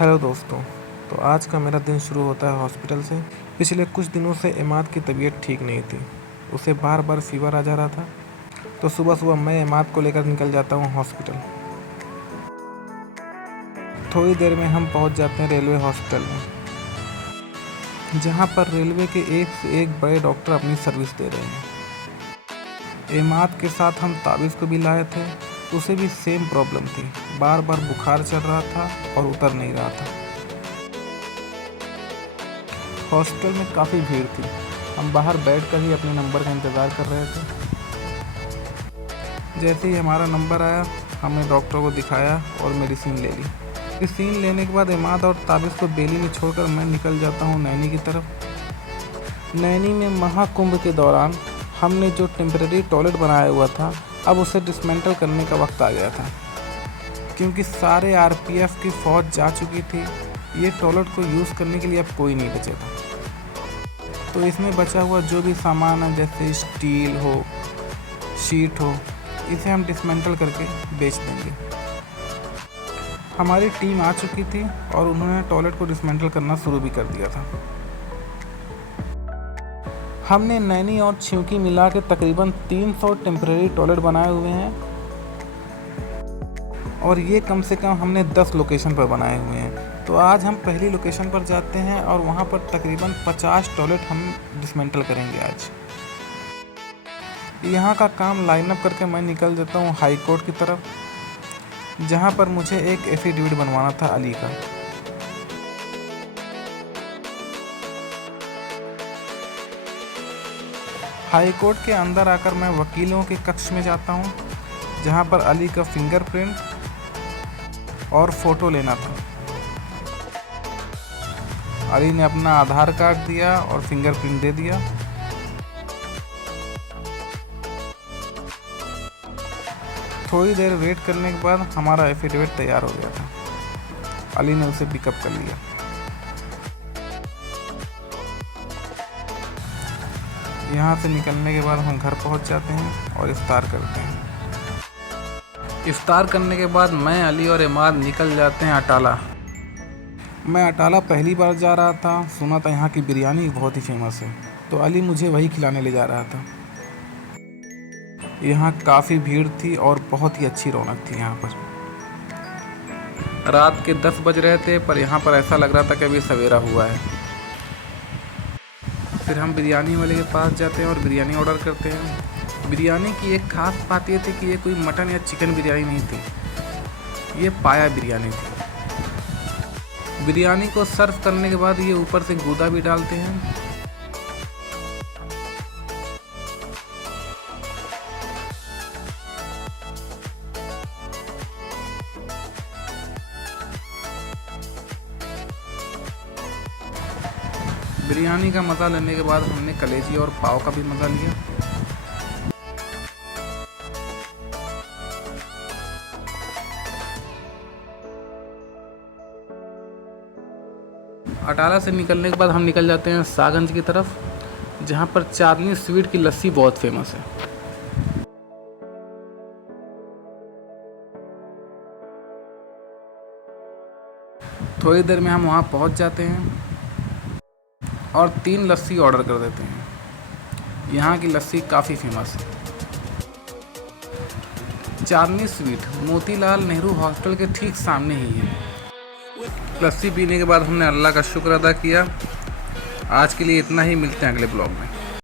Hello दोस्तों। तो आज का मेरा दिन शुरू होता है हॉस्पिटल से। पिछले कुछ दिनों से इमाद की तबीयत ठीक नहीं थी। उसे बार बार फीवर आ जा रहा था। तो सुबह सुबह मैं इमाद को लेकर निकल जाता हूँ हॉस्पिटल। थोड़ी देर में हम पहुँच जाते हैं रेलवे हॉस्पिटल में, जहाँ पर रेलवे के एक से एक बड़े डॉक्टर अपनी सर्विस दे रहे हैं। इमाद के साथ हम ताबिज़ को भी लाए थे। उसे भी सेम प्रॉब्लम थी, बार बार बुखार चढ़ रहा था और उतर नहीं रहा था। हॉस्पिटल में काफ़ी भीड़ थी। हम बाहर बैठकर ही अपने नंबर का इंतज़ार कर रहे थे। जैसे ही हमारा नंबर आया, हमने डॉक्टर को दिखाया और मेडिसिन ले ली। मेडिसिन लेने के बाद इमाद और ताबिज़ को बेली में छोड़कर मैं निकल जाता हूँ नैनी की तरफ। नैनी में महाकुंभ के दौरान हमने जो टेम्परेरी टॉयलेट बनाया हुआ था, अब उसे डिसमेंटल करने का वक्त आ गया था, क्योंकि सारे आरपीएफ की फ़ौज जा चुकी थी। ये टॉयलेट को यूज़ करने के लिए अब कोई नहीं बचा था। तो इसमें बचा हुआ जो भी सामान है, जैसे स्टील हो, शीट हो, इसे हम डिसमेंटल करके बेच देंगे। हमारी टीम आ चुकी थी और उन्होंने टॉयलेट को डिसमेंटल करना शुरू भी कर दिया था। हमने नैनी और छिवकी मिला के तकरीबन 300 टेम्परेरी टॉयलेट बनाए हुए हैं, और ये कम से कम हमने 10 लोकेशन पर बनाए हुए हैं। तो आज हम पहली लोकेशन पर जाते हैं और वहाँ पर तकरीबन 50 टॉयलेट हम डिसमेंटल करेंगे आज। यहाँ का काम लाइन अप करके मैं निकल जाता हूँ हाई कोर्ट की तरफ, जहाँ पर मुझे एक एफिडेविट बनवाना था अली का। हाई कोर्ट के अंदर आकर मैं वकीलों के कक्ष में जाता हूँ, जहाँ पर अली का फिंगरप्रिंट और फ़ोटो लेना था। अली ने अपना आधार कार्ड दिया और फिंगरप्रिंट दे दिया। थोड़ी देर वेट करने के बाद हमारा एफिडेविट तैयार हो गया था। अली ने उसे पिकअप कर लिया। यहाँ से निकलने के बाद हम घर पहुँच जाते हैं और इफ्तार करते हैं। इफ्तार करने के बाद मैं, अली और इमाद निकल जाते हैं अटाला। मैं अटाला पहली बार जा रहा था। सुना था यहाँ की बिरयानी बहुत ही फेमस है, तो अली मुझे वही खिलाने ले जा रहा था। यहाँ काफ़ी भीड़ थी और बहुत ही अच्छी रौनक थी यहाँ पर। रात के 10 बज रहे थे, पर यहाँ पर ऐसा लग रहा था कि अभी सवेरा हुआ है। फिर हम बिरयानी वाले के पास जाते हैं और बिरयानी ऑर्डर करते हैं। बिरयानी की एक ख़ास बात ये थी कि ये कोई मटन या चिकन बिरयानी नहीं थी, ये पाया बिरयानी थी। बिरयानी को सर्व करने के बाद ये ऊपर से गूदा भी डालते हैं। बिरयानी का मज़ा लेने के बाद हमने कलेजी और पाव का भी मज़ा लिया। अटाला से निकलने के बाद हम निकल जाते हैं सागंज की तरफ, जहाँ पर चांदनी स्वीट की लस्सी बहुत फेमस है। थोड़ी देर में हम वहाँ पहुँच जाते हैं और 3 लस्सी ऑर्डर कर देते हैं। यहाँ की लस्सी काफ़ी फेमस है। चांदनी स्वीट मोतीलाल नेहरू हॉस्पिटल के ठीक सामने ही है। लस्सी पीने के बाद हमने अल्लाह का शुक्र अदा किया। आज के लिए इतना ही, मिलते हैं अगले ब्लॉग में।